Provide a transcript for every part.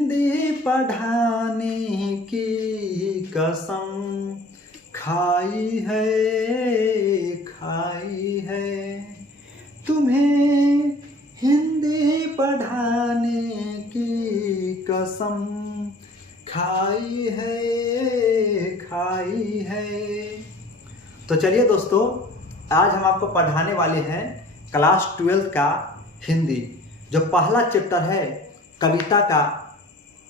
हिंदी पढ़ाने की कसम खाई है तुम्हें हिंदी पढ़ाने की कसम खाई है। तो चलिए दोस्तों, आज हम आपको पढ़ाने वाले हैं क्लास 12 का हिंदी। जो पहला चैप्टर है कविता का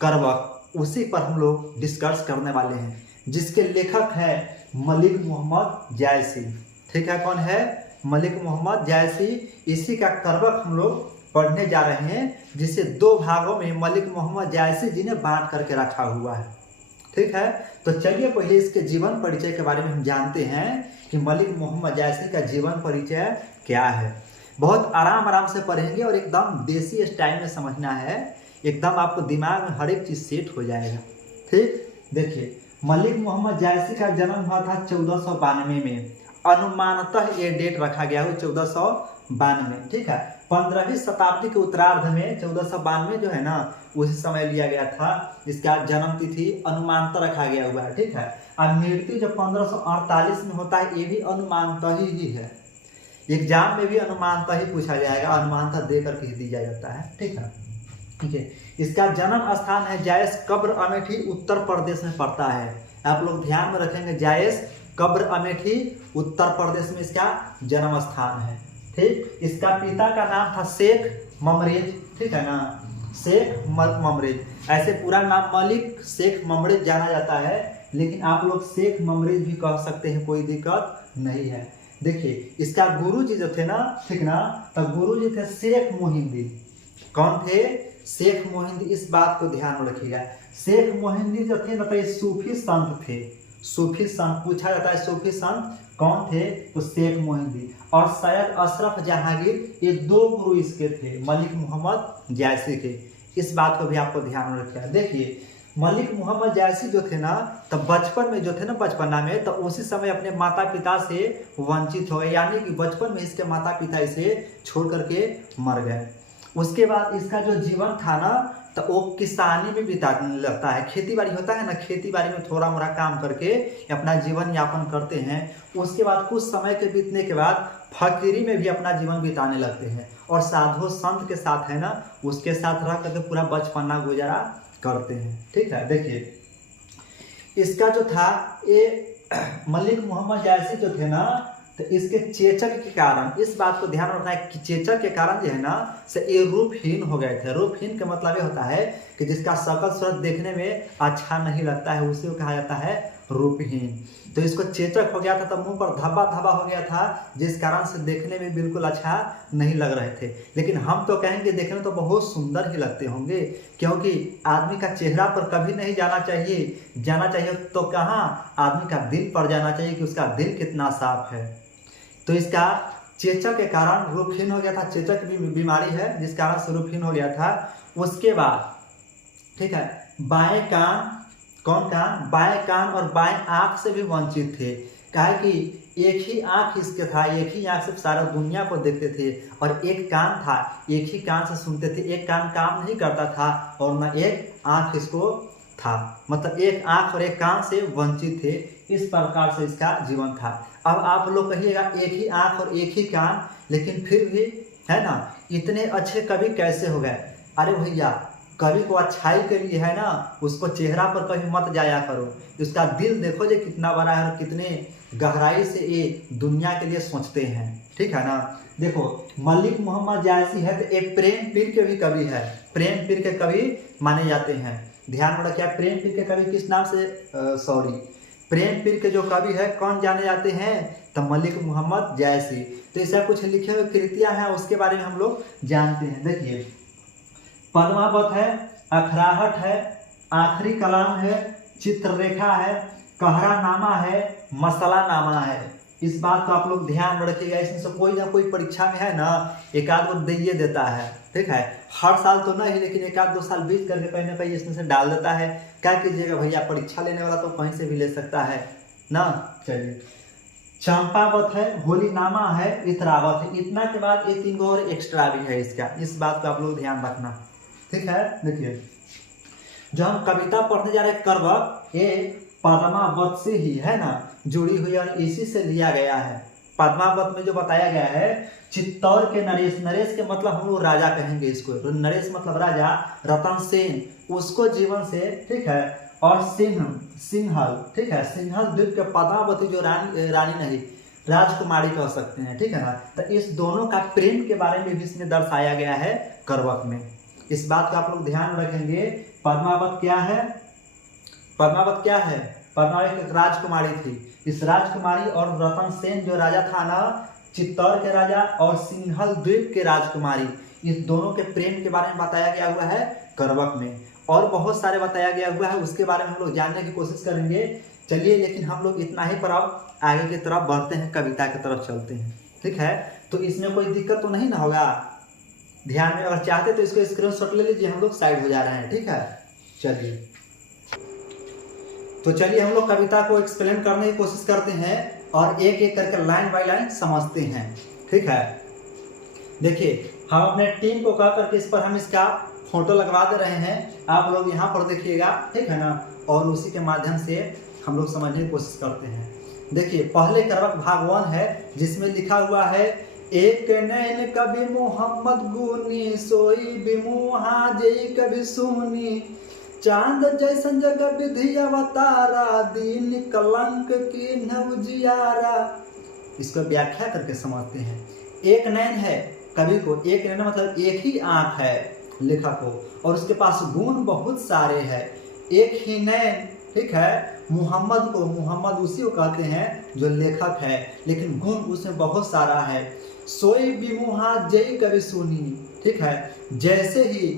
करवक, उसी पर हम लोग डिस्कस करने वाले हैं, जिसके लेखक है मलिक मोहम्मद जायसी। ठीक है, कौन है? मलिक मोहम्मद जायसी। इसी का करवक हम लोग पढ़ने जा रहे हैं, जिसे दो भागों में मलिक मोहम्मद जायसी जी ने बांट करके रखा हुआ है। ठीक है, तो चलिए पहले इसके जीवन परिचय के बारे में हम जानते हैं कि मलिक मोहम्मद जायसी का जीवन परिचय क्या है। बहुत आराम से पढ़ेंगे और एकदम देसी स्टाइल में समझना है, एकदम आपको दिमाग में हर एक चीज सेट हो जाएगा। ठीक, देखिए मलिक मोहम्मद जायसी का जन्म हुआ था 1492 में। अनुमानतः ये डेट रखा गया है 1492। ठीक है, 15वीं शताब्दी के उत्तरार्ध में 1492 जो है ना, उसी समय लिया गया था। इसका जन्म तिथि अनुमानतः रखा गया हुआ है। ठीक है, और मृत्यु जो 1548 में होता है, ये भी अनुमानतः ही है। एग्जाम में भी अनुमानतः ही पूछा जाएगा, अनुमानतः दे करके ही दिया जाता है। ठीक है, इसका जन्म स्थान है जायस कब्र अमेठी, उत्तर प्रदेश में पड़ता है। आप लोग ध्यान में रखेंगे, जायस कब्र अमेठी उत्तर प्रदेश में इसका जन्म स्थान है। ठीक, इसका पिता का नाम था शेख ममरेज। ठीक है ना, शेख ममरेज। ऐसे पूरा नाम मलिक शेख ममरेज जाना जाता है, लेकिन आप लोग शेख ममरेज भी कह सकते हैं, कोई दिक्कत नहीं है। देखिए इसका गुरु जी जो थे ना, ठीक ना, तो गुरु जी थे शेख मोहिउद्दीन। कौन थे? शेख मोहिउद्दीन। इस बात को ध्यान में रखिएगा। शेख मोहिउद्दीन जो थे ना, तो ये सूफी संत थे। सूफी संत पूछा जाता है, सूफी संत कौन थे? तो शेख मोहिउद्दीन और सैयद अशरफ जहांगीर, ये दो गुरु इसके थे, मलिक मोहम्मद जायसी के। इस बात को भी आपको ध्यान में रखिएगा। देखिए मलिक मोहम्मद जायसी जो थे ना, तो बचपन में जो थे ना, बचपना में, तो उसी समय अपने माता पिता से वंचित हो गए, यानी कि बचपन में इसके माता पिता इसे छोड़ करके मर गए। उसके बाद इसका जो जीवन था ना, तो वो किसानी में बिताने लगता है। खेती बाड़ी होता है ना, खेती बाड़ी में थोड़ा मोड़ा काम करके अपना जीवन यापन करते हैं। उसके बाद कुछ समय के बीतने के बाद फकीरी में भी अपना जीवन बिताने लगते हैं, और साधु संत के साथ है ना, उसके साथ रह करके पूरा बचपना गुजारा करते हैं। ठीक है, देखिए इसका जो था ये मलिक मोहम्मद जायसी जो थे ना, तो इसके चेचक के कारण, इस बात को ध्यान रखना है कि चेचक के कारण जो है ना, से ये रूपहीन हो गए थे। रूपहीन का मतलब ये होता है कि जिसका शकल सूरत देखने में अच्छा नहीं लगता है, उसी को कहा जाता है रूपहीन। तो इसको चेचक हो गया था, तो मुंह पर धब्बा धब्बा हो गया था, जिस कारण से देखने में बिल्कुल अच्छा नहीं लग रहे थे। लेकिन हम तो कहेंगे देखने में तो बहुत सुंदर ही लगते होंगे, क्योंकि आदमी का चेहरा पर कभी नहीं जाना चाहिए तो कहाँ, आदमी का दिल पर जाना चाहिए कि उसका दिल कितना साफ है। तो इसका चेचक के कारण रूपहीन हो गया था। चेचक भी बीमारी है, जिस कारण से रूपहीन हो गया था। उसके बाद ठीक है, बाएं कान, कौन कान? बाएं कान और बाएं आंख से भी वंचित थे। कहा कि एक ही आंख इसके था, एक ही आंख से सारा दुनिया को देखते थे, और एक कान था, एक ही कान से सुनते थे। एक कान काम नहीं करता था और न एक आंख इसको था, मतलब एक आंख और एक कान से वंचित थे। इस प्रकार से इसका जीवन था। अब आप लोग कहिएगा एक ही आंख और एक ही कान, लेकिन फिर भी है ना, इतने अच्छे कवि कैसे हो गए? अरे भैया, कवि को अच्छाई के लिए है ना, उसको चेहरा पर कहीं मत जाया करो, उसका दिल देखो जो कितना बड़ा है और कितने गहराई से ये दुनिया के लिए सोचते हैं। ठीक है ना, देखो मलिक मोहम्मद जायसी है तो एक प्रेम पीर के भी कवि है, प्रेम पीर के कवि माने जाते हैं। ध्यान में रखिए, प्रेम पीर के कवि किस नाम से? प्रेम पीर के जो कवि है कौन जाने जाते हैं? तो मलिक मोहम्मद जायसी। तो ऐसा कुछ लिखे हुए कृतियां हैं, उसके बारे में हम लोग जानते हैं। देखिए पद्मावत है, अखराहट है, आखिरी कलाम है, चित्ररेखा है, कहरानामा है, मसलानामा है। इस बात को आप लोग ध्यान में रखिएगा। इसमें से कोई ना कोई परीक्षा में है ना, एक आध को दे देता है। ठीक है, हर साल तो नहीं, लेकिन एक आध 2 साल बीत करके कहीं ना कहीं इसमें से डाल देता है। क्या कीजिएगा भैया, परीक्षा लेने वाला तो कहीं से भी ले सकता है ना। चलिए चंपावत है, होलीनामा है, इतरावत है। इतना के बाद ये 3 और एक्स्ट्रा भी है इसका, इस बात को आप लोग ध्यान रखना। ठीक है, देखिए जो हम कविता पढ़ने जा रहे हैं करवक, ये पद्मावत से ही है ना जुड़ी हुई और इसी से लिया गया है। पद्मावत में जो बताया गया है चित्तौड़ के नरेश, नरेश के मतलब हम लोग राजा कहेंगे इसको, नरेश मतलब राजा रतन सेन, उसको जीवन से, ठीक है, और सिंहल, ठीक है, सिंहल द्वीप के पद्मावती जो रानी नहीं राजकुमारी कह सकते हैं, ठीक है ना। तो इस दोनों का प्रेम के बारे में भी इसमें दर्शाया गया है करवक में। इस बात का आप लोग ध्यान रखेंगे। पद्मावत क्या है? पद्मावत क्या है? पद्मावत एक राजकुमारी थी। इस राजकुमारी और रतन सेन जो राजा था ना, चित्तौड़ के राजा और सिंहल द्वीप के राजकुमारी, इस दोनों के प्रेम के बारे में बताया गया हुआ है करवक में। और बहुत सारे बताया गया हुआ है, उसके बारे में हम लोग जानने की कोशिश करेंगे। चलिए, लेकिन हम लोग इतना ही पर अब आगे की तरफ बढ़ते हैं, कविता की तरफ चलते हैं, ठीक है। तो इसमें कोई दिक्कत तो नहीं ना होगा? ध्यान में अगर चाहते तो इसको स्क्रीनशॉट ले लीजिए, हम लोग साइड हो जा रहे हैं, ठीक है। चलिए, तो चलिए हम लोग कविता को एक्सप्लेन करने की कोशिश करते हैं और एक एक करके लाइन बाय लाइन समझते हैं, ठीक है। देखिए, हम अपने टीम को कह करके इस पर हम इसका फोटो लगवा दे रहे हैं, आप लोग यहाँ पर देखिएगा, ठीक है ना, और उसी के माध्यम से हम लोग समझने की कोशिश करते हैं। देखिए, पहले करवक भाग 1 है, जिसमें लिखा हुआ है एक नैन कभी मोहम्मद गुनी, सोई बिमुहा जई कभी सुनी, चांद जैसन जग विधि अवतारा, दीन कलंक की नवजियारा। इसको व्याख्या करके समझते हैं। एक नैन है कवि को, एक नैन मतलब एक ही आंख है लेखक को, और उसके पास गुण बहुत सारे हैं। एक ही नैन, ठीक है, मोहम्मद को, मोहम्मद उसी को कहते हैं जो लेखक है, लेकिन गुण उसमें बहुत सारा है। सोई बिमुहा जय कवि सुनी, ठीक है, जैसे ही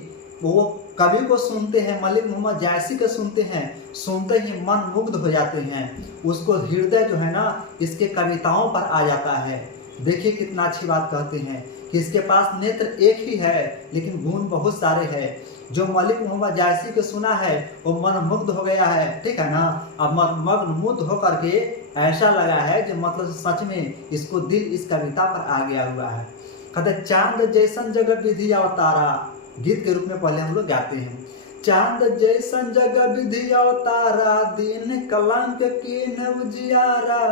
वो कवि को सुनते हैं, मलिक मोहम्मद जैसी को सुनते हैं, सुनते ही मन मुग्ध हो जाते हैं, उसको हृदय जो है ना इसके कविताओं पर आ जाता है। देखिए कितना अच्छी बात कहते हैं कि इसके पास नेत्र एक ही है लेकिन गुण बहुत सारे हैं। जो मलिक मोहम्मद जायसी को सुना है वो मन मुग्ध हो गया है, ठीक है ना। अब मग्न मुग्ध होकर के ऐसा लगा है जो मतलब सच में इसको दिल इस कविता पर आ गया हुआ है। कहते चांद जैसन जगत विधि अवतारा, गीत के रूप में पहले हम लोग गाते हैं। चांद जैसन जगत विधि अवतारा, दिन कलंक की नवजियारा,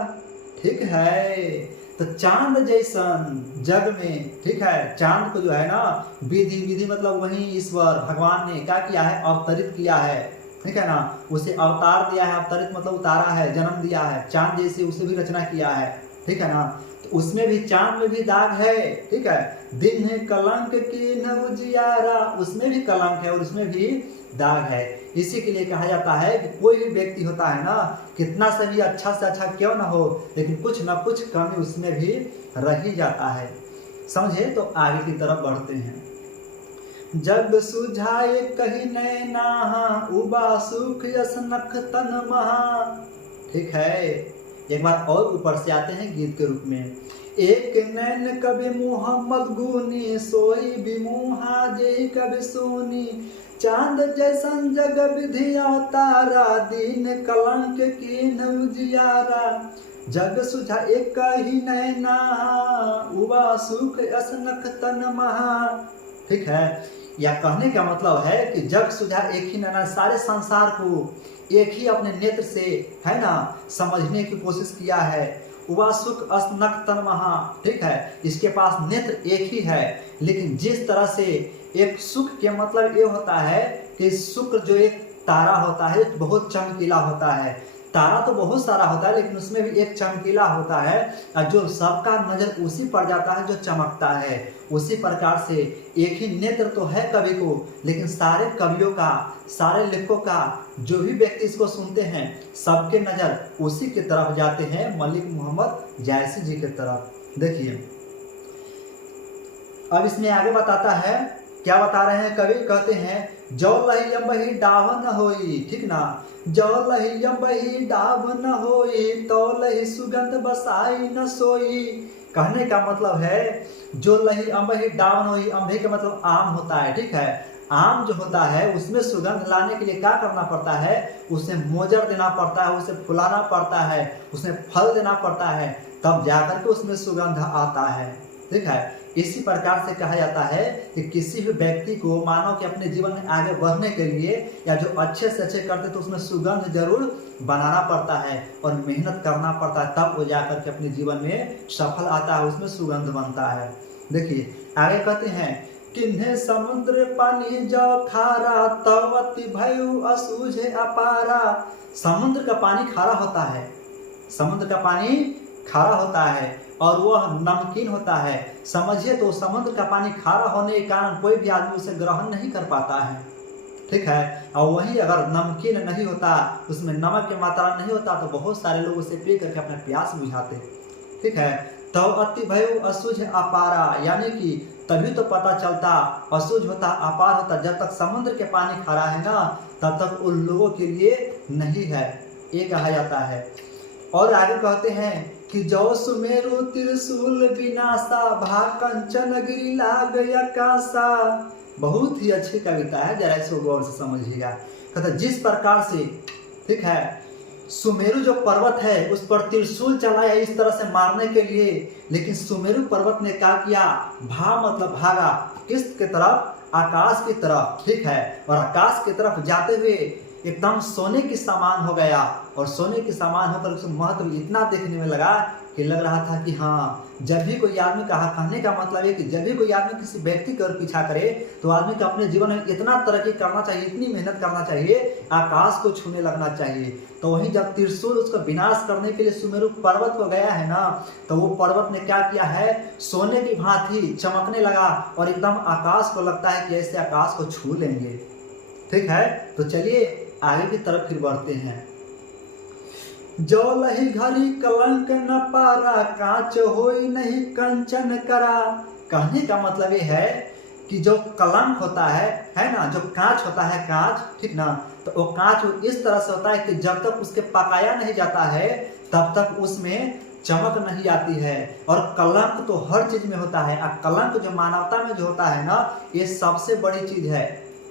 ठीक है। तो चांद जैसन जग में, ठीक है, चांद को जो है ना विधि, विधि मतलब वही ईश्वर भगवान ने क्या किया है, अवतरित किया है, ठीक है ना, उसे अवतार दिया है। अवतरित मतलब उतारा है, जन्म दिया है। चांद जैसे उसे भी रचना किया है, ठीक है ना। तो उसमें भी, चांद में भी दाग है, ठीक है। दिन है कलंक की नवजियारा, उसमें भी कलंक है और उसमें भी दाग है। इसी के लिए कहा जाता है कि कोई भी व्यक्ति होता है ना, कितना से भी अच्छा से अच्छा क्यों ना हो, लेकिन कुछ ना कुछ कमी उसमें भी रह ही जाता है। समझे? तो आगे की तरफ बढ़ते हैं। जग सुझाए कही नैना, उबा सुख यस नख तन महा, ठीक है। एक बार और ऊपर से आते हैं गीत के रूप में। एक नैन कभी मोहम्मद गुनी, सोई बिमुहा जय कभी सोनी, चांद जैसन जग विधि अवतारा, दीन कलंक की नवजियारा, जग सुझा एक ही नैना, उबा सुख असनक तन महा, ठीक है। या कहने का मतलब है कि जग सुझा एक ही नैना, सारे संसार को एक ही अपने नेत्र से, है ना, समझने की कोशिश किया है। उबा सुख असनक तन महा, ठीक है, इसके पास नेत्र एक ही है, लेकिन जिस तरह से एक सुख के मतलब ये होता है कि शुक्र जो एक तारा होता है बहुत चमकीला होता है। तारा तो बहुत सारा होता है लेकिन उसमें भी एक चमकीला होता है, और जो सबका नजर उसी पर जाता है जो चमकता है। उसी प्रकार से एक ही नेत्र तो है कवि को, लेकिन सारे कवियों का, सारे लेखकों का, जो भी व्यक्ति इसको सुनते हैं, सबके नजर उसी की तरफ जाते हैं, मलिक मोहम्मद जायसी जी की तरफ। देखिए अब इसमें आगे बताता है, क्या बता रहे हैं कवि, कहते हैं जौ लही अम्बही डाव न होई, ठीक ना, जौ लही अम्बही डाव न होई, तो लही सुगंध बसाई न सोई। कहने का मतलब है जो लही अम्बही डाव न होई, अम्बे का मतलब आम होता है, ठीक है। आम जो होता है उसमें सुगंध लाने के लिए क्या करना पड़ता है, उसे मोजर देना पड़ता है, उसे फुलाना पड़ता है, उसमें फल देना पड़ता है, तब जाकर के उसमें सुगंध आता है, ठीक है। इसी प्रकार से कहा जाता है कि किसी भी व्यक्ति को मानो कि अपने जीवन में आगे बढ़ने के लिए या जो अच्छे से अच्छे करते तो उसमें सुगंध जरूर बनाना पड़ता है और मेहनत करना पड़ता है, तब वो जाकर के अपने जीवन में सफल आता है, उसमें सुगंध बनता है। देखिए आगे कहते हैं, किन्हे समुद्र पानी जो खारा तव अति भयउ असुझे अपारा। समुद्र का पानी खारा होता है, समुद्र का पानी खारा होता है और वह नमकीन होता है। समझिए तो समुद्र का पानी खारा होने के कारण कोई भी आदमी उसे ग्रहण नहीं कर पाता है, ठीक है। और वही अगर नमकीन नहीं होता, उसमें नमक की मात्रा नहीं होता, तो बहुत सारे लोग उसे पी करके अपना प्यास बुझाते, ठीक है। तो अति भयउ असुझ अपारा, यानी कि तभी तो पता चलता, असुझ होता अपार होता, जब तक समुद्र के पानी खारा है ना तब तक उन लोगों के लिए नहीं है, ये कहा जाता है। और आगे कहते हैं कि जो सुमेरु त्रिशूल विनाशा भा कंचन गिरी लाग आकाशा। बहुत ही अच्छी कविता है, जरा इसको गौर से समझिएगा। कहते जिस प्रकार से, ठीक है, सुमेरु जो पर्वत है उस पर त्रिशूल चलाया इस तरह से मारने के लिए, लेकिन सुमेरु पर्वत ने क्या किया, भा मतलब भागा, किसके तरफ, आकाश की तरफ, ठीक है। और आकाश की तरफ जाते हुए एकदम सोने की समान हो गया और सोने की समान होकर उसका महत्व इतना देखने में लगा कि लग रहा था कि हाँ, जब भी कोई आदमी कहने का मतलब है कि जब भी कोई आदमी किसी व्यक्ति का पीछा करे तो आदमी को अपने जीवन में इतना तरक्की करना चाहिए, इतनी मेहनत करना चाहिए, आकाश को छूने लगना चाहिए। तो वहीं जब त्रिशूल उसका विनाश करने के लिए सुमेरु पर्वत को गया है ना, तो वो पर्वत ने क्या किया है, सोने की भांति चमकने लगा और एकदम आकाश को लगता है कि ऐसे आकाश को छू लेंगे, ठीक है। तो चलिए आगे की तरफ फिर बढ़ते हैं। जो लही घड़ी कलंक न पारा कांच होई नहीं कंचन करा। कहने का मतलब ये है कि जो कलंक होता है ना, जो कांच होता है, कांच, ठीक ना, तो वो कांच इस तरह से होता है कि जब तक उसके पकाया नहीं जाता है तब तक उसमें चमक नहीं आती है। और कलंक तो हर चीज में होता है, और कलंक जो मानवता में जो होता है ना, ये सबसे बड़ी चीज है,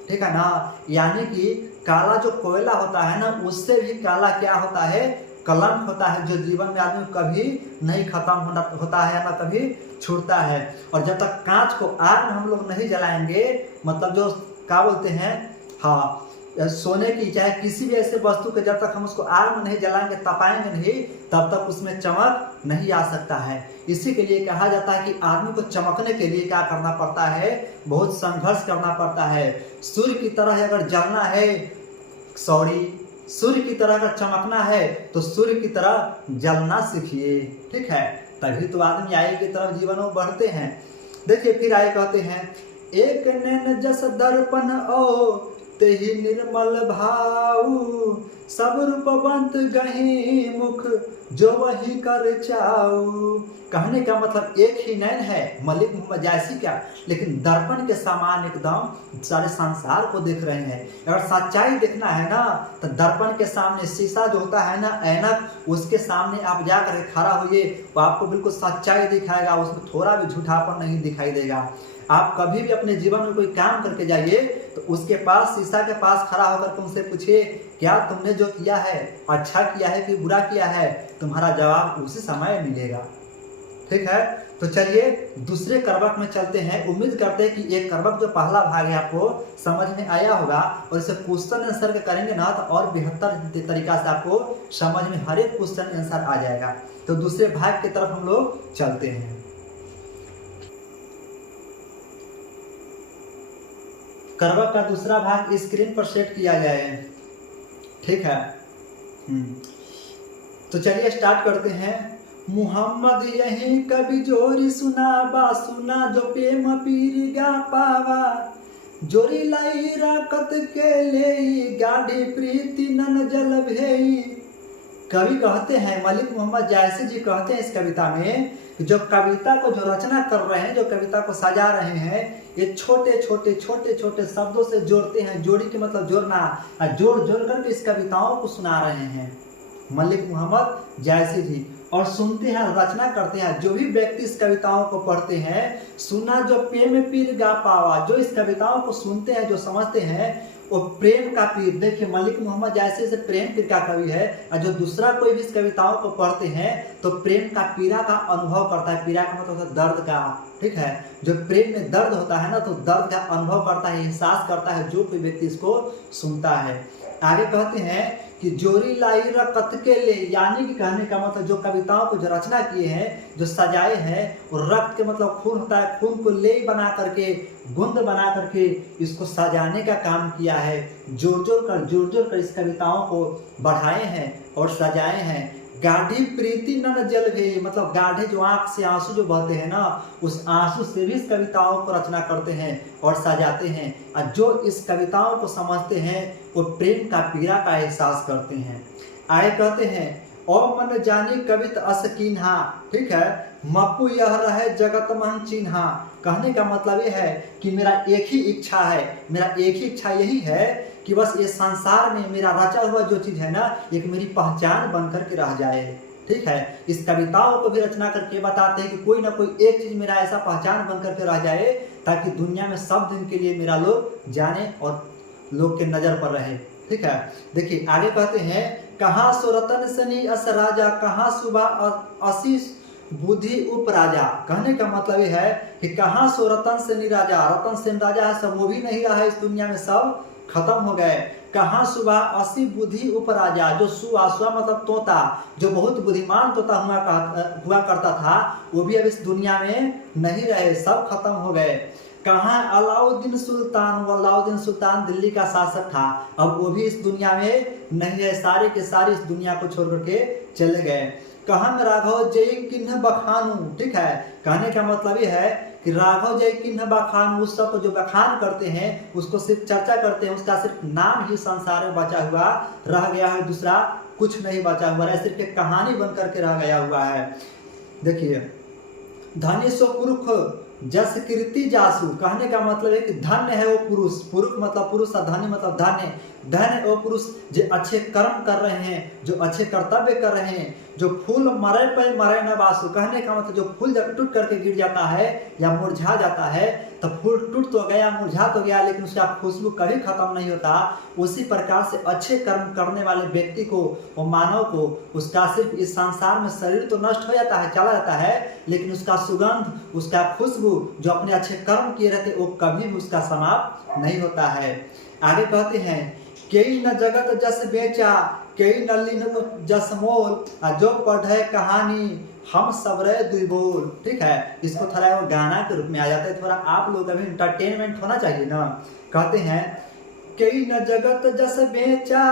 ठीक है ना। यानी कि काला जो कोयला होता है ना, उससे भी काला क्या होता है, कलंक होता है, जो जीवन में आदमी कभी नहीं खत्म होता है ना कभी छूटता है। और जब तक कांच को आग में हम लोग नहीं जलाएंगे, मतलब जो क्या बोलते हैं, हाँ, सोने की चाहे किसी भी ऐसे वस्तु के जब तक हम उसको आग में नहीं जलाएंगे, तपाएंगे नहीं, तब तक उसमें चमक नहीं आ सकता है। इसी के लिए कहा जाता है कि आदमी को चमकने के लिए क्या करना पड़ता है, बहुत संघर्ष करना पड़ता है। सूर्य की तरह अगर जलना है, सूर्य की तरह अगर चमकना है तो सूर्य की तरह जलना सीखिए, ठीक है, तभी तो आदमी आगे की तरफ जीवन में बढ़ते हैं। देखिए फिर आगे कहते हैं, एक नैन जस दर्पण ओ तेहि निर्मल भाऊ, सब रूपवंत गही मुख जो वही कर चाऊ। कहने का मतलब एक ही नैन है मलिक मोहम्मद जायसी का, लेकिन दर्पण के समान एकदम सारे संसार को देख रहे हैं। अगर सच्चाई देखना है ना तो दर्पण के सामने, शीशा जो होता है ना, ऐनक, उसके सामने आप जाकर खड़ा होइए, वो आपको बिल्कुल सच्चाई दिखाएगा, उसमें थोड़ा भी झूठापन नहीं दिखाई देगा। आप कभी भी अपने जीवन में कोई काम करके जाइए तो उसके पास, शीशा के पास खड़ा होकर के उनसे पूछिए, क्या तुमने जो किया है अच्छा किया है कि बुरा किया है, तुम्हारा जवाब उसी समय मिलेगा, ठीक है। तो चलिए दूसरे करवक में चलते हैं। उम्मीद करते हैं कि एक करवक जो पहला भाग है आपको समझ में आया होगा, और इसे क्वेश्चन आंसर के करेंगे ना तो और बेहतर तरीका से आपको समझ में हर एक क्वेश्चन आंसर आ जाएगा। तो दूसरे भाग की तरफ हम लोग चलते हैं। करवक का दूसरा भाग स्क्रीन पर सेट किया जाए, ठीक है। तो चलिए स्टार्ट करते हैं। मुहम्मद यही कभी जोरी सुना बा, सुना जो प्रेम पीर गा पावा, जोरी लाई राकत के ले गाढ़ी प्रीति नन जल भेई। कवि कहते हैं, मलिक मोहम्मद जायसी जी कहते हैं इस कविता में, जो कविता को जो रचना कर रहे हैं, जो कविता को सजा रहे हैं, ये छोटे छोटे शब्दों से जोड़ते हैं। जोड़ी के मतलब जोड़ना, जोड़ जोड़ करके इस कविताओं को सुना रहे हैं मलिक मोहम्मद जायसी जी। और सुनते हैं, रचना करते हैं। जो भी व्यक्ति इस कविताओं को पढ़ते हैं, सुना जो प्रेम पीर गा पावा, जो इस कविताओं को सुनते हैं, जो समझते हैं, वो प्रेम का पीर। देखिए मलिक मोहम्मद जैसे प्रेम पीर का कवि है, और जो दूसरा कोई भी इस कविताओं को पढ़ते हैं तो प्रेम का पीड़ा का अनुभव करता है। पीड़ा का मतलब होता है दर्द का, ठीक है। जो प्रेम में दर्द होता है ना, तो दर्द का अनुभव करता है, एहसास करता है जो कोई व्यक्ति इसको सुनता है। आगे कहते हैं कि जोरी लाई रकत के ले, यानी कि कहने का मतलब जो कविताओं को जो रचना किए हैं, जो सजाए हैं, वो रक्त के मतलब खून होता है, खून को ले बना करके, गुंद बना करके इसको सजाने का काम किया है। जोर जोर कर इस कविताओं को बढ़ाए हैं और सजाए हैं। गाढ़ी प्रीति नन जल भी, मतलब गाढ़े जो आंख से आंसू जो बहते हैं ना, उस आंसू से भी इस कविताओं को रचना करते हैं और सजाते हैं। और जो इस कविताओं को समझते हैं वो प्रेम का पीड़ा का एहसास करते हैं। आगे कहते हैं और मन जानी कवित अस कीन्हा, ठीक है। मप्पू यह रहे जगत मन चिन्हा, कहने का मतलब ये है कि मेरा एक ही इच्छा है, मेरा एक ही इच्छा यही है कि बस ये संसार में मेरा रचा हुआ जो चीज़ है ना, एक मेरी पहचान बन करके रह जाए, ठीक है। इस कविताओं को भी रचना करके बताते हैं कि कोई ना कोई एक चीज़ मेरा ऐसा पहचान बन करके रह जाए, ताकि दुनिया में सब दिन के लिए मेरा लोग जाने और लोग के नज़र पर रहे, ठीक है। देखिए आगे कहते हैं कहाँ सो रतन सनी अस राजा, कहाँ सुबह असीस बुद्धि उपराजा। कहने का मतलब ये है कि कहाँ सो रतन सेनी राजा, रतन सेन राजा है सब वो भी नहीं रहा है इस दुनिया में, सब खत्म हो गए। कहाँ सुबह असी बुद्धि उपराजा, जो सुआ मतलब तोता, जो बहुत बुद्धिमान तोता हुआ करता था, वो भी अब इस दुनिया में नहीं रहे, सब खत्म हो गए। कहाँ अलाउद्दीन सुल्तान, वो अलाउद्दीन सुल्तान दिल्ली का शासक था, अब वो भी इस दुनिया में नहीं है, सारे के सारे इस दुनिया को छोड़ करके चले गए। कहाँ राघव जय किन्ह बखानू, ठीक है। कहने का मतलब ये है कि राघव जय किन्ह बखानू, उस सब को जो बखान करते हैं, उसको सिर्फ चर्चा करते हैं, उसका सिर्फ नाम ही संसार में बचा हुआ रह गया है, दूसरा कुछ नहीं बचा हुआ है, सिर्फ एक कहानी बन करके रह गया हुआ है। देखिए धनी सो पुरुष जस कीर्ति जासु, कहने का मतलब है कि धन्य है वो पुरुष, पुरुष मतलब पुरुष, धन्य मतलब धन्य, धन्य वो पुरुष जो अच्छे कर्म कर रहे हैं, जो अच्छे कर्तव्य कर रहे हैं। जो फूल मरे पे मरे न बासु, कहने का मतलब जो फूल जब टूट करके गिर जाता है या मुरझा जाता है, तो फूल टूट तो गया, मुरझा तो गया, लेकिन उसका खुशबू कभी खत्म नहीं होता। उसी प्रकार से अच्छे कर्म करने वाले व्यक्ति को, वो मानव को, उसका सिर्फ इस संसार में शरीर तो नष्ट हो जाता है, चला जाता है, लेकिन उसका सुगंध, उसका खुशबू जो अपने अच्छे कर्म किए रहते, वो कभी भी उसका समाप्त नहीं होता है। आगे कहते हैं कई न जगत जस बेचा, कई न लीन जस मोल, जो पढ़े कहानी हम सबरे दुई बोल, ठीक है। इसको थोड़ा वो गाना के रूप में आ जाता है, थोड़ा आप लोग अभी इंटरटेनमेंट होना चाहिए ना। कहते हैं कई न जगत जस बेचा,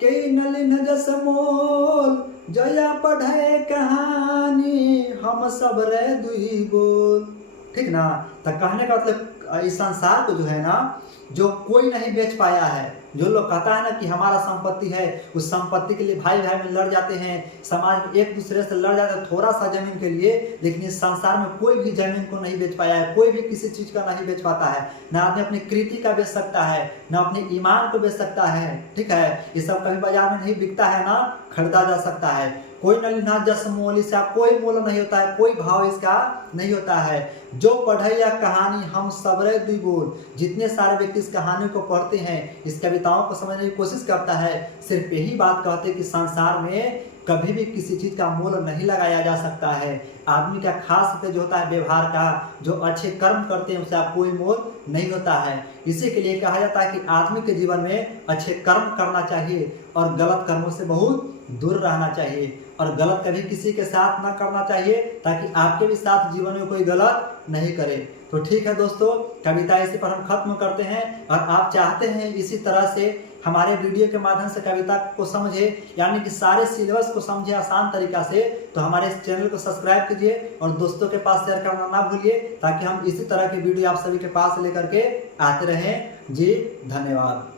कई न लीन जस मोल, जया पढ़े कहानी हम सबरे दुई बोल, ठीक ना। तो कहने का मतलब इस संसार को जो है ना, जो कोई नहीं बेच पाया है, जो लोग कहता है ना कि हमारा संपत्ति है, उस संपत्ति के लिए भाई भाई में लड़ जाते हैं, समाज में एक दूसरे से लड़ जाते हैं थोड़ा सा जमीन के लिए, लेकिन इस संसार में कोई भी जमीन को नहीं बेच पाया है, कोई भी किसी चीज का नहीं बेच पाता है, ना आपने अपनी कृति का बेच सकता है, ना अपने ईमान को बेच सकता है, ठीक है। ये सब कभी बाजार में नहीं बिकता है, ना खरीदा जा सकता है। कोई नलिना जस मोल, इसका कोई मोल नहीं होता है, कोई भाव इसका नहीं होता है। जो पढ़े या कहानी हम सबरे दुई बोल, जितने सारे व्यक्ति इस कहानी को पढ़ते हैं, इस कविताओं को समझने की कोशिश करता है, सिर्फ यही बात कहते हैं कि संसार में कभी भी किसी चीज का मोल नहीं लगाया जा सकता है। आदमी का खास जो होता है व्यवहार का, जो अच्छे कर्म करते हैं उसका कोई मोल नहीं होता है। इसी के लिए कहा जाता है कि आदमी के जीवन में अच्छे कर्म करना चाहिए और गलत कर्मों से बहुत दूर रहना चाहिए, और गलत कभी किसी के साथ ना करना चाहिए, ताकि आपके भी साथ जीवन में कोई गलत नहीं करे। तो ठीक है दोस्तों, कविता इसी पर हम खत्म करते हैं। और आप चाहते हैं इसी तरह से हमारे वीडियो के माध्यम से कविता को समझे, यानी कि सारे सिलेबस को समझे आसान तरीका से, तो हमारे इस चैनल को सब्सक्राइब कीजिए और दोस्तों के पास शेयर करना ना भूलिए, ताकि हम इसी तरह की वीडियो आप सभी के पास लेकर के आते रहें। जी धन्यवाद।